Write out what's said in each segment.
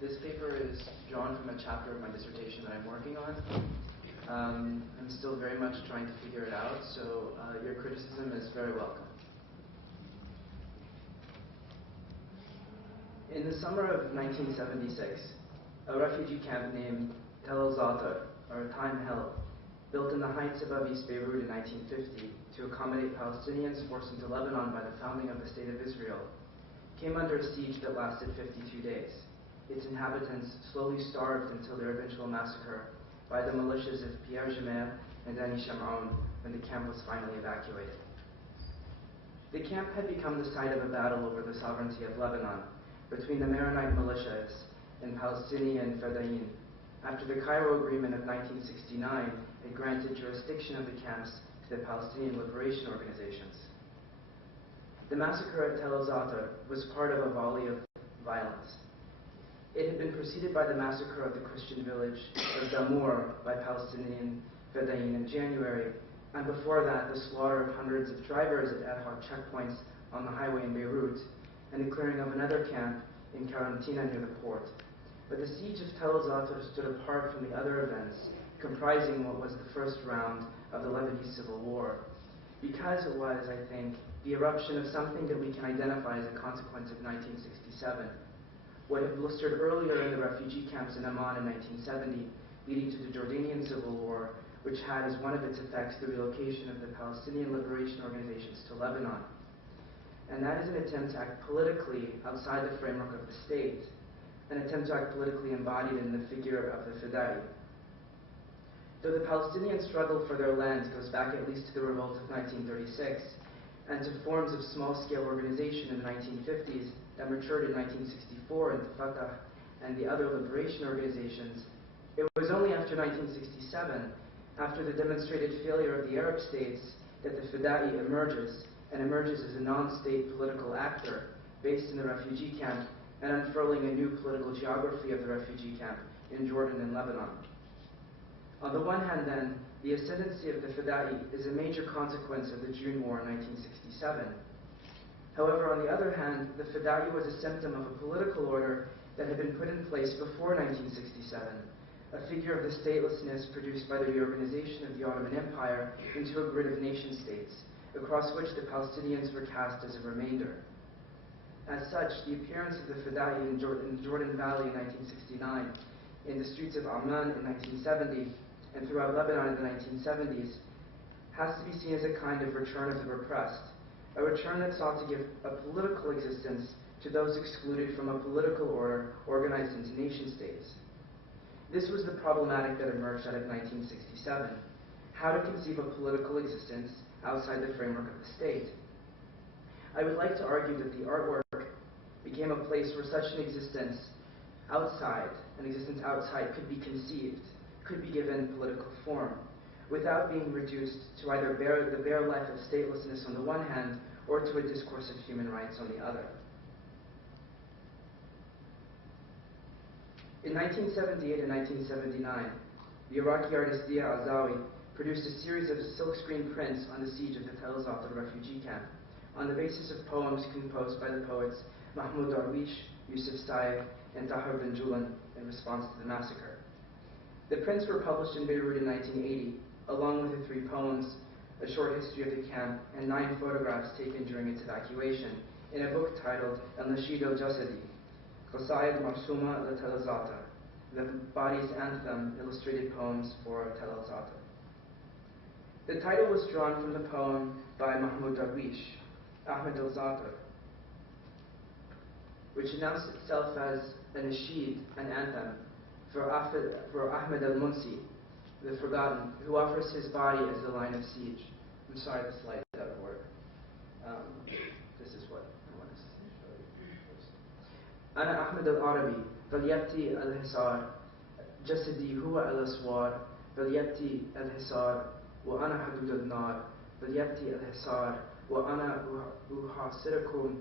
This paper is drawn from a chapter of my dissertation that I'm working on. I'm still very much trying to figure it out, so your criticism is very welcome. In the summer of 1976, a refugee camp named Tel al-Zatar, or Time Hell, built in the heights above East Beirut in 1950 to accommodate Palestinians forced into Lebanon by the founding of the State of Israel, came under a siege that lasted 52 days. Its inhabitants slowly starved until their eventual massacre by the militias of Pierre Gemer and Dani Shamroun when the camp was finally evacuated. The camp had become the site of a battle over the sovereignty of Lebanon between the Maronite militias and Palestinian Fedayeen. After the Cairo Agreement of 1969, it granted jurisdiction of the camps to the Palestinian liberation organizations. The massacre at Tel al-Zatar was part of a volley of violence. It had been preceded by the massacre of the Christian village of Damour by Palestinian Fedayeen in January, and before that, the slaughter of hundreds of drivers at ad hoc checkpoints on the highway in Beirut, and the clearing of another camp in Quarantina near the port. But the siege of Tel al-Zatar stood apart from the other events, comprising what was the first round of the Lebanese Civil War, because it was, I think, the eruption of something that we can identify as a consequence of 1967. What had blistered earlier in the refugee camps in Amman in 1970, leading to the Jordanian Civil War, which had as one of its effects the relocation of the Palestinian liberation organizations to Lebanon. And that is an attempt to act politically outside the framework of the state, an attempt to act politically embodied in the figure of the Fidai. Though the Palestinian struggle for their land goes back at least to the revolt of 1936 and to forms of small-scale organization in the 1950s that matured in 1964 in Fatah and the other liberation organizations, it was only after 1967, after the demonstrated failure of the Arab states, that the Fidai emerges, and emerges as a non-state political actor based in the refugee camp and unfurling a new political geography of the refugee camp in Jordan and Lebanon. On the one hand, then, the ascendancy of the Fidai is a major consequence of the June War in 1967. However, on the other hand, the Fidai was a symptom of a political order that had been put in place before 1967, a figure of the statelessness produced by the reorganization of the Ottoman Empire into a grid of nation-states, across which the Palestinians were cast as a remainder. As such, the appearance of the Fidai in the Jordan Valley in 1969, in the streets of Amman in 1970, and throughout Lebanon in the 1970s, has to be seen as a kind of return of the repressed, a return that sought to give a political existence to those excluded from a political order organized into nation-states. This was the problematic that emerged out of 1967, how to conceive a political existence outside the framework of the state. I would like to argue that the artwork became a place where such an existence outside could be conceived, could be given political form, without being reduced to either the bare life of statelessness on the one hand, or to a discourse of human rights on the other. In 1978 and 1979, the Iraqi artist Dia Azawi produced a series of silkscreen prints on the siege of the Tel al-Zatar refugee camp, on the basis of poems composed by the poets Mahmoud Darwish, Yusuf Saif, and Tahir bin Julan in response to the massacre. The prints were published in Beirut in 1980, along with the 3 poems, a short history of the camp, and 9 photographs taken during its evacuation, in a book titled Al-Nasheed al-Jasadi, Qasaid Marsuma li Tel al-Zatar, the body's anthem, illustrated poems for Tel al-Zatar. The title was drawn from the poem by Mahmoud Darwish, Ahmed al-Zatar, which announced itself as a nasheed, an anthem, for Ahmed al-Munsi, the forgotten, who offers his body as the line of siege. I'm sorry, the slide is out of order. This is what I want to show you. أنا أحمد العربي فليأتي الحصار جسدي هو الأسوار فليأتي الحصار وأنا حدود النار فليأتي الحصار وأنا أحاصركم.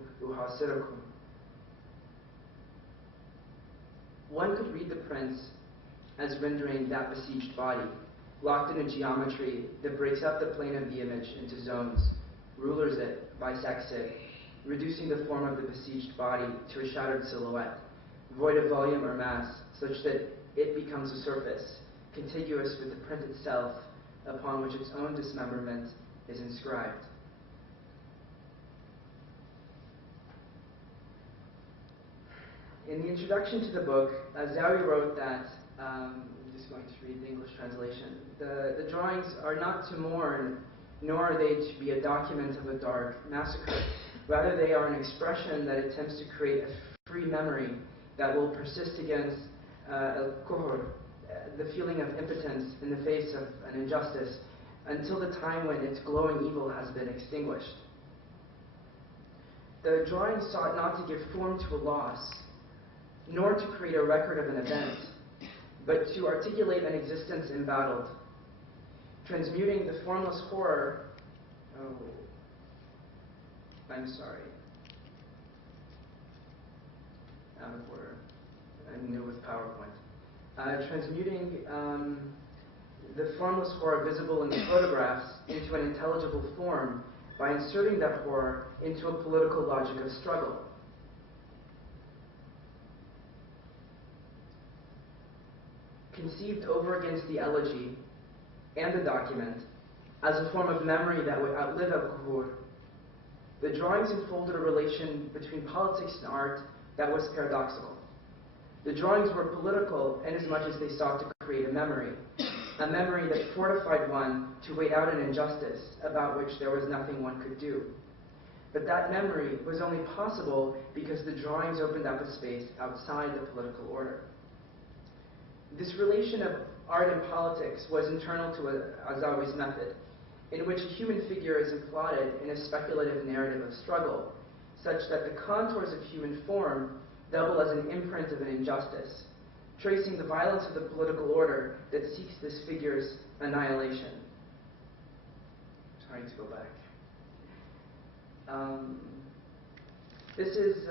One could read the prints as rendering that besieged body, locked in a geometry that breaks up the plane of the image into zones, rulers it, bisects it, reducing the form of the besieged body to a shattered silhouette, void of volume or mass, such that it becomes a surface, contiguous with the print itself, upon which its own dismemberment is inscribed. In the introduction to the book, Zawi wrote that, I'm just going to read the English translation, the drawings are not to mourn, nor are they to be a document of a dark massacre. Rather, they are an expression that attempts to create a free memory that will persist against al-kuhr, the feeling of impotence in the face of an injustice, until the time when its glowing evil has been extinguished. The drawings sought not to give form to a loss, nor to create a record of an event, but to articulate an existence embattled, transmuting the formless horror. Oh, I'm sorry. Out of order. I'm new with PowerPoint. Transmuting the formless horror visible in the photographs into an intelligible form by inserting that horror into a political logic of struggle. Conceived over against the elegy and the document as a form of memory that would outlive al-kuhr, the drawings unfolded a relation between politics and art that was paradoxical. The drawings were political inasmuch as they sought to create a memory that fortified one to wait out an injustice about which there was nothing one could do. But that memory was only possible because the drawings opened up a space outside the political order. This relation of art and politics was internal to Azawi's method, in which a human figure is imploded in a speculative narrative of struggle, such that the contours of human form double as an imprint of an injustice, tracing the violence of the political order that seeks this figure's annihilation. Trying to go back. This is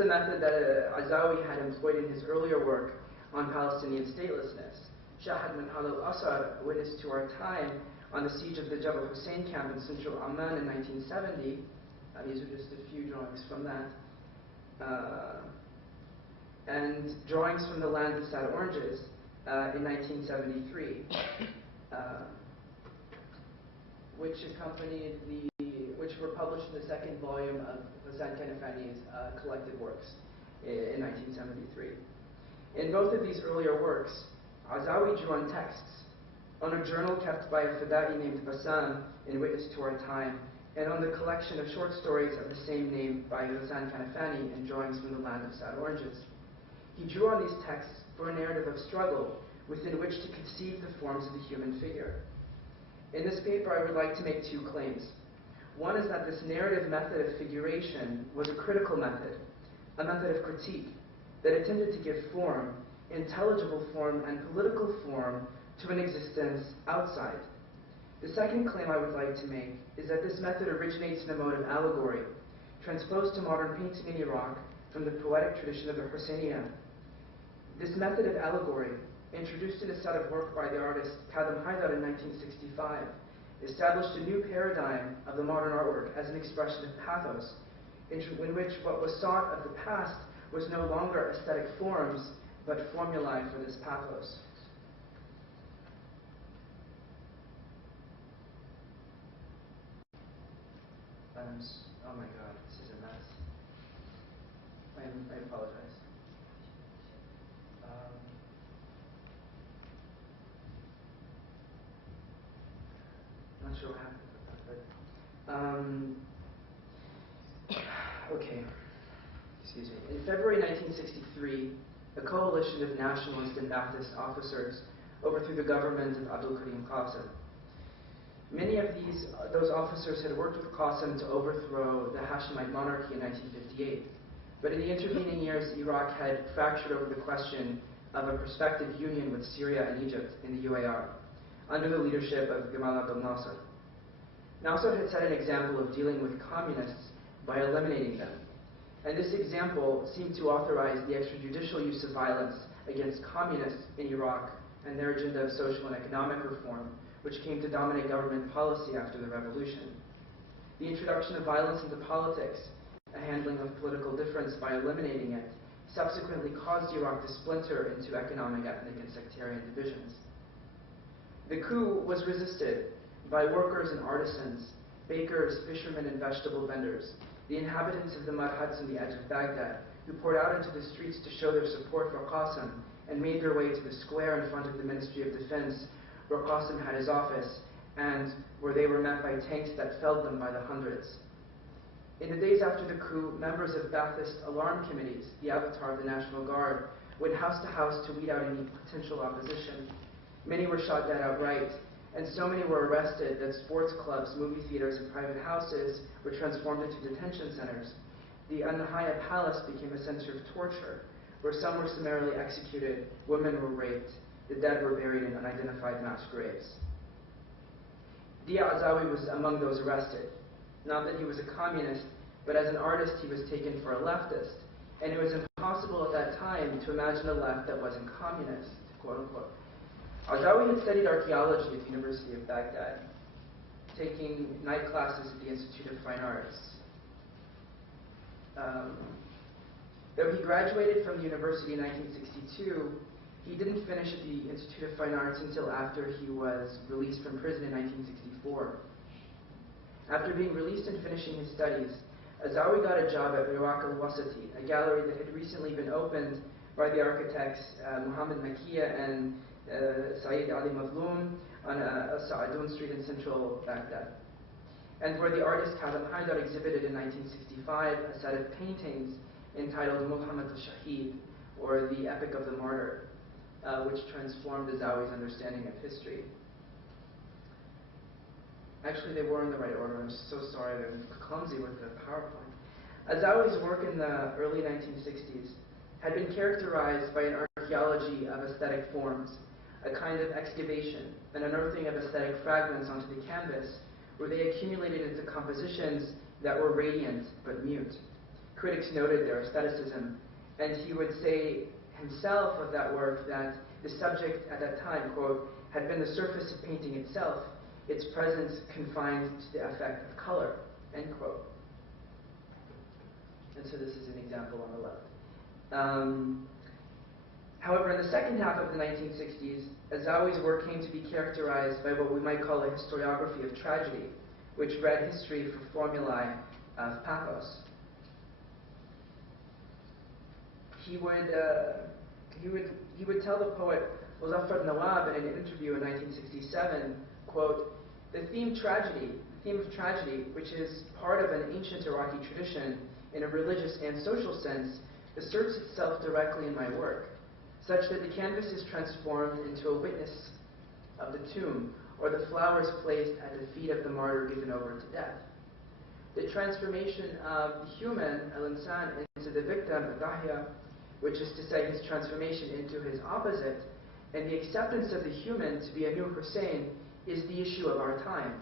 a method that Azawi had employed in his earlier work on Palestinian statelessness. Shahad Minhal al-Asar, witness to our time on the siege of the Jabal Hussein camp in central Amman in 1970. These are just a few drawings from that. And drawings from the land of sad oranges in 1973, which were published in the second volume of Hassan Kanafani's collected works in 1973. In both of these earlier works, Azawi drew on texts, on a journal kept by a Fada'i named Bassam in witness to our time, and on the collection of short stories of the same name by Hassan Kanafani and drawings from the land of sad oranges. He drew on these texts for a narrative of struggle within which to conceive the forms of the human figure. In this paper, I would like to make two claims. One is that this narrative method of figuration was a critical method, a method of critique that attempted to give form, intelligible form, and political form to an existence outside. The second claim I would like to make is that this method originates in a mode of allegory, transposed to modern painting in Iraq from the poetic tradition of the Husseiniya. This method of allegory, introduced in a set of work by the artist Kadam Haidar in 1965, established a new paradigm of the modern artwork as an expression of pathos, in which what was sought of the past was no longer aesthetic forms, but formulae for this pathos. Oh my God, this is a mess. I apologize. I'm not sure what happened with that, but okay. Excuse me. In February 1963, a coalition of nationalist and Ba'athist officers overthrew the government of Abdul Karim Qasim. Many of those officers had worked with Qasim to overthrow the Hashemite monarchy in 1958. But in the intervening years, Iraq had fractured over the question of a prospective union with Syria and Egypt in the UAR, under the leadership of Gamal Abdel Nasser. Nasser had set an example of dealing with communists by eliminating them. And this example seemed to authorize the extrajudicial use of violence against communists in Iraq and their agenda of social and economic reform, which came to dominate government policy after the revolution. The introduction of violence into politics, a handling of political difference by eliminating it, subsequently caused Iraq to splinter into economic, ethnic, and sectarian divisions. The coup was resisted by workers and artisans, bakers, fishermen, and vegetable vendors, the inhabitants of the mud huts on the edge of Baghdad, who poured out into the streets to show their support for Qasim and made their way to the square in front of the Ministry of Defense, where Qasim had his office, and where they were met by tanks that felled them by the hundreds. In the days after the coup, members of Ba'athist alarm committees, the avatar of the National Guard, went house to house to weed out any potential opposition. Many were shot dead outright, and so many were arrested that sports clubs, movie theaters, and private houses were transformed into detention centers. The An-Nahaya Palace became a center of torture, where some were summarily executed, women were raped, the dead were buried in unidentified mass graves. Dia Azawi was among those arrested. Not that he was a communist, but as an artist he was taken for a leftist, and it was impossible at that time to imagine a left that wasn't communist, quote unquote. Azawi had studied archaeology at the University of Baghdad, taking night classes at the Institute of Fine Arts. Though he graduated from the university in 1962, he didn't finish at the Institute of Fine Arts until after he was released from prison in 1964. After being released and finishing his studies, Azawi got a job at Iraq al-Wasati, a gallery that had recently been opened by the architects Muhammad Makia and Saeed Ali Mazloum on Sa'adun Street in central Baghdad, and where the artist Kazem Haidar exhibited in 1965 a set of paintings entitled Muhammad al-Shahid, or the Epic of the Martyr, which transformed Azawi's understanding of history. Actually, they were in the right order. I'm so sorry, I'm clumsy with the PowerPoint. Azawi's work in the early 1960s had been characterized by an archaeology of aesthetic forms, a kind of excavation, an unearthing of aesthetic fragments onto the canvas, where they accumulated into compositions that were radiant but mute. Critics noted their aestheticism, and he would say himself of that work that the subject at that time, quote, had been the surface of painting itself, its presence confined to the effect of color, end quote. And so this is an example on the left. However, in the second half of the 1960s, Azawi's work came to be characterized by what we might call a historiography of tragedy, which read history for formulae of pathos. He would tell the poet Muzaffar Nawab in an interview in 1967, quote, the theme of tragedy, which is part of an ancient Iraqi tradition in a religious and social sense, asserts itself directly in my work, such that the canvas is transformed into a witness of the tomb, or the flowers placed at the feet of the martyr given over to death. The transformation of the human, al-insan, into the victim, al-dahya, which is to say his transformation into his opposite, and the acceptance of the human to be a new Hussein, is the issue of our time.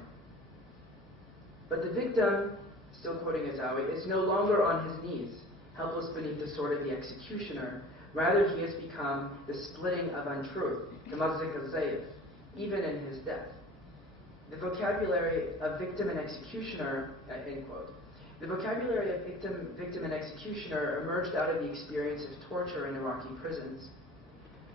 But the victim, still quoting Azawi, is no longer on his knees, helpless beneath the sword of the executioner. Rather, he has become the splitting of untruth, the mazzik al-zayf, even in his death. The vocabulary of victim and executioner, end quote. The vocabulary of victim and executioner emerged out of the experience of torture in Iraqi prisons.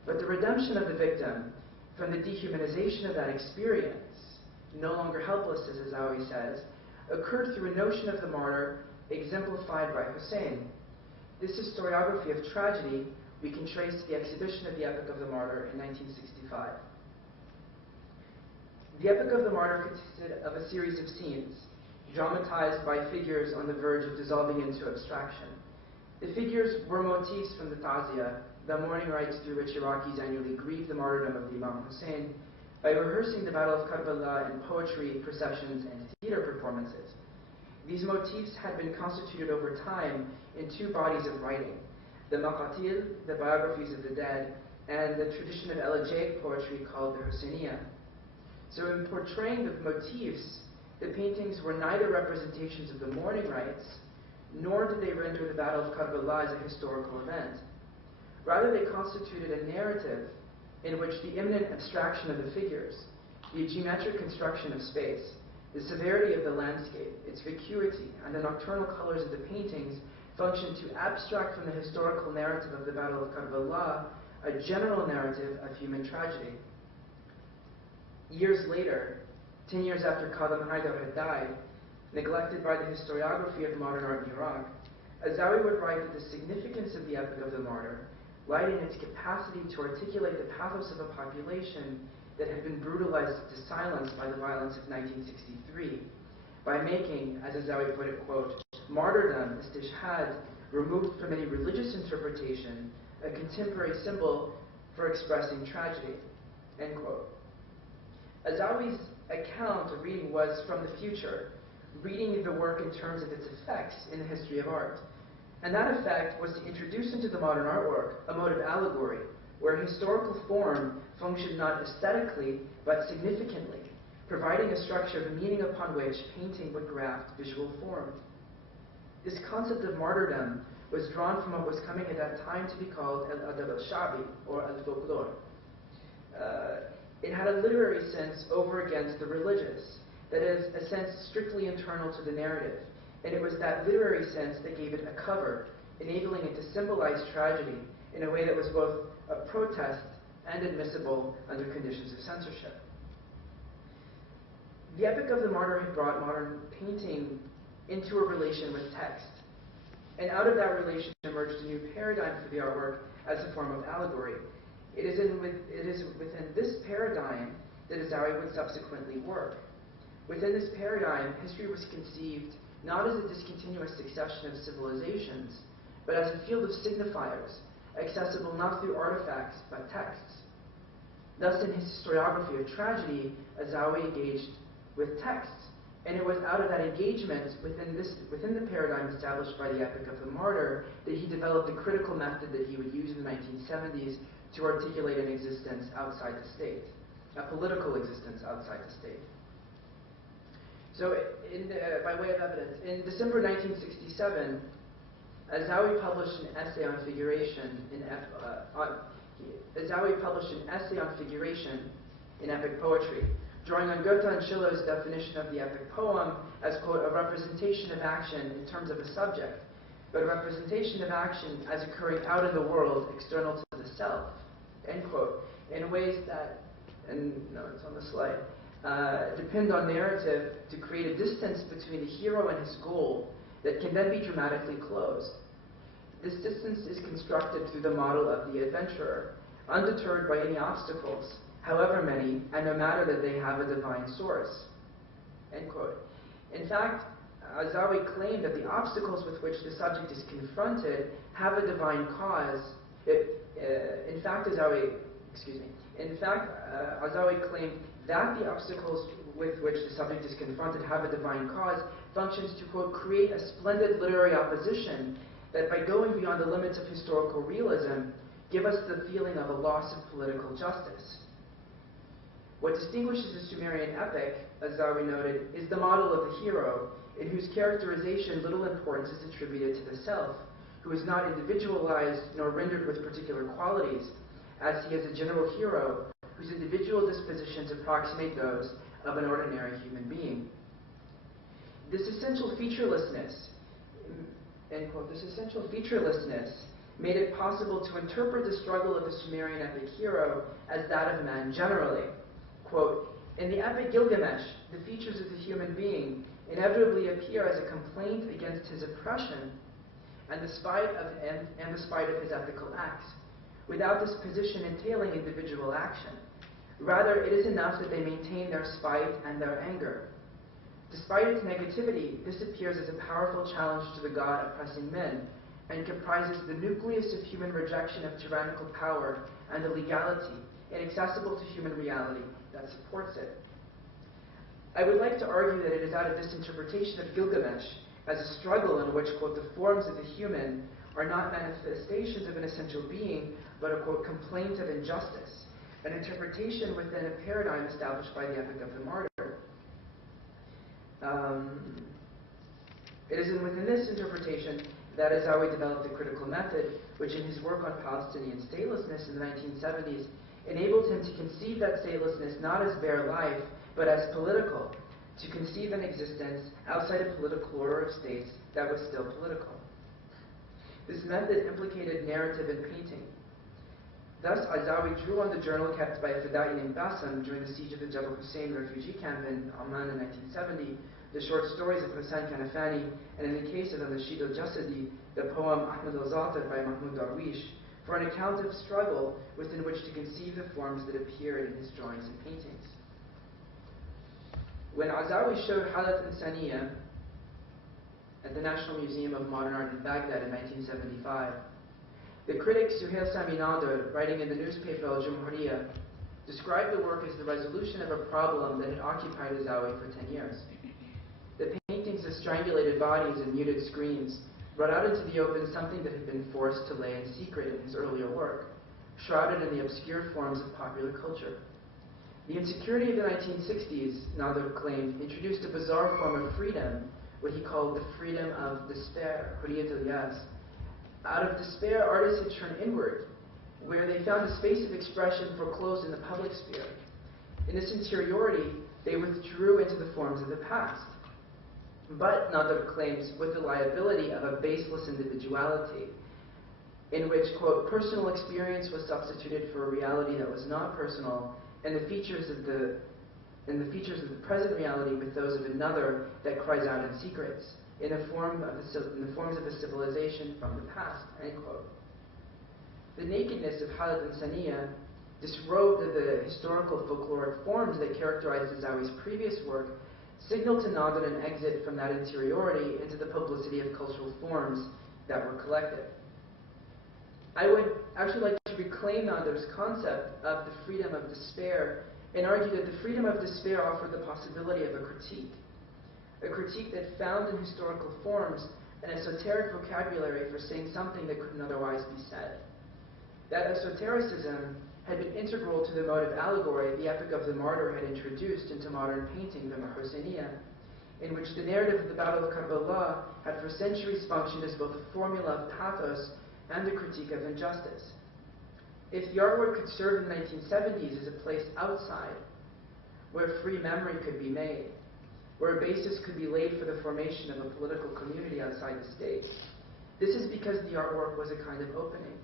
But the redemption of the victim from the dehumanization of that experience, no longer helpless, as Azawi says, occurred through a notion of the martyr exemplified by Hussein. This historiography of tragedy we can trace to the exhibition of the Epic of the Martyr in 1965. The Epic of the Martyr consisted of a series of scenes, dramatized by figures on the verge of dissolving into abstraction. The figures were motifs from the Tazia, the mourning rites through which Iraqis annually grieve the martyrdom of the Imam Hussein, by rehearsing the Battle of Karbala in poetry, processions, and theater performances. These motifs had been constituted over time in two bodies of writing, the Maqatil, the biographies of the dead, and the tradition of elegiac poetry called the Husseiniya. So in portraying the motifs, the paintings were neither representations of the mourning rites, nor did they render the Battle of Karbala as a historical event. Rather, they constituted a narrative in which the imminent abstraction of the figures, the geometric construction of space, the severity of the landscape, its vacuity, and the nocturnal colors of the paintings functioned to abstract from the historical narrative of the Battle of Karbala a general narrative of human tragedy. Years later, 10 years after Qadam Haidar had died, neglected by the historiography of modern art in Iraq, Azawi would write that the significance of the epic of the martyr lied in its capacity to articulate the pathos of a population that had been brutalized to silence by the violence of 1963, by making, as Azawi put it, quote, martyrdom, istishhad, removed from any religious interpretation, a contemporary symbol for expressing tragedy, end quote. Azawi's account of reading was from the future, reading the work in terms of its effects in the history of art. And that effect was to introduce into the modern artwork a mode of allegory, where historical form functioned not aesthetically, but significantly, providing a structure of meaning upon which painting would graft visual form. This concept of martyrdom was drawn from what was coming at that time to be called al-adab al-shabi, or al-folklore. It had a literary sense over against the religious, that is, a sense strictly internal to the narrative, and it was that literary sense that gave it a cover, enabling it to symbolize tragedy in a way that was both a protest and admissible under conditions of censorship. The Epic of the Martyr had brought modern painting into a relation with text, and out of that relation emerged a new paradigm for the artwork as a form of allegory. It is within this paradigm that Azawi would subsequently work. Within this paradigm, history was conceived not as a discontinuous succession of civilizations, but as a field of signifiers, accessible not through artifacts, but texts. Thus, in his historiography of tragedy, Azawi engaged with texts, and it was out of that engagement within the paradigm established by the Epic of the Martyr that he developed a critical method that he would use in the 1970s to articulate an existence outside the state, a political existence outside the state. So, by way of evidence, in December 1967, Azawi published an essay on figuration in epic poetry, drawing on Goethe and Schiller's definition of the epic poem as, quote, a representation of action in terms of a subject, but a representation of action as occurring out in the world, external to the self, end quote, in ways that, and no, it's on the slide, depend on narrative to create a distance between the hero and his goal that can then be dramatically closed. This distance is constructed through the model of the adventurer, undeterred by any obstacles, however many, and no matter that they have a divine source, end quote. In fact, Azawi claimed that the obstacles with which the subject is confronted have a divine cause. Azawi claimed that the obstacles with which the subject is confronted have a divine cause functions to, quote, create a splendid literary opposition that by going beyond the limits of historical realism, give us the feeling of a loss of political justice. What distinguishes the Sumerian epic, Azawi noted, is the model of the hero, in whose characterization little importance is attributed to the self, who is not individualized nor rendered with particular qualities, as he is a general hero whose individual dispositions approximate those of an ordinary human being. This essential featurelessness, end quote, made it possible to interpret the struggle of the Sumerian epic hero as that of man generally. Quote, in the epic Gilgamesh, the features of the human being inevitably appear as a complaint against his oppression and the spite of his ethical acts, without this position entailing individual action. Rather, it is enough that they maintain their spite and their anger. Despite its negativity, this appears as a powerful challenge to the god oppressing men, and comprises the nucleus of human rejection of tyrannical power and the legality, inaccessible to human reality, that supports it. I would like to argue that it is out of this interpretation of Gilgamesh as a struggle in which, quote, the forms of the human are not manifestations of an essential being, but a, quote, complaint of injustice, an interpretation within a paradigm established by the Epic of the Martyr. It is within this interpretation that Azawi developed a critical method, which in his work on Palestinian statelessness in the 1970s enabled him to conceive that statelessness not as bare life, but as political, to conceive an existence outside a political order of states that was still political. This method implicated narrative and painting. Thus, Azawi drew on the journal kept by a Fada'i named Bassam during the siege of the Jabal Hussein refugee camp in Amman in 1970, the short stories of Hussein Kanafani, and in the case of al-Nasheed al-Jasadi, the poem Ahmad al-Zatar by Mahmoud Darwish, for an account of struggle within which to conceive the forms that appeared in his drawings and paintings. When Azawi showed Halat Insaniya at the National Museum of Modern Art in Baghdad in 1975, the critic Suhail Sami Nader, writing in the newspaper Al-Jumhuriyya, described the work as the resolution of a problem that had occupied Azawi for 10 years. The paintings of strangulated bodies and muted screams brought out into the open something that had been forced to lay in secret in his earlier work, shrouded in the obscure forms of popular culture. The insecurity of the 1960s, Nader claimed, introduced a bizarre form of freedom, what he called the freedom of despair, hurriyat al-yas. Out of despair, artists had turned inward, where they found a space of expression foreclosed in the public sphere. In this interiority, they withdrew into the forms of the past. But, Nader claims, with the liability of a baseless individuality, in which, quote, personal experience was substituted for a reality that was not personal, and the features of the present reality with those of another that cries out in secrets, in the forms of a civilization from the past, end quote. The nakedness of Halat Insaniya, disrobed of the historical folkloric forms that characterized Azawi's previous work, signaled to Nader an exit from that interiority into the publicity of cultural forms that were collected. I would actually like to reclaim Nader's concept of the freedom of despair and argue that the freedom of despair offered the possibility of a critique that found in historical forms an esoteric vocabulary for saying something that couldn't otherwise be said. That esotericism had been integral to the mode of allegory the epic of the martyr had introduced into modern painting, the Husseiniya, in which the narrative of the Battle of Karbala had for centuries functioned as both a formula of pathos and a critique of injustice. If the artwork could serve in the 1970s as a place outside, where free memory could be made, where a basis could be laid for the formation of a political community outside the state, this is because the artwork was a kind of opening,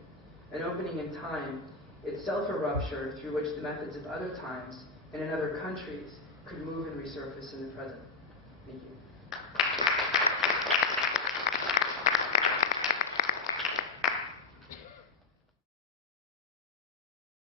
an opening in time, itself a rupture through which the methods of other times and in other countries could move and resurface in the present. Thank you.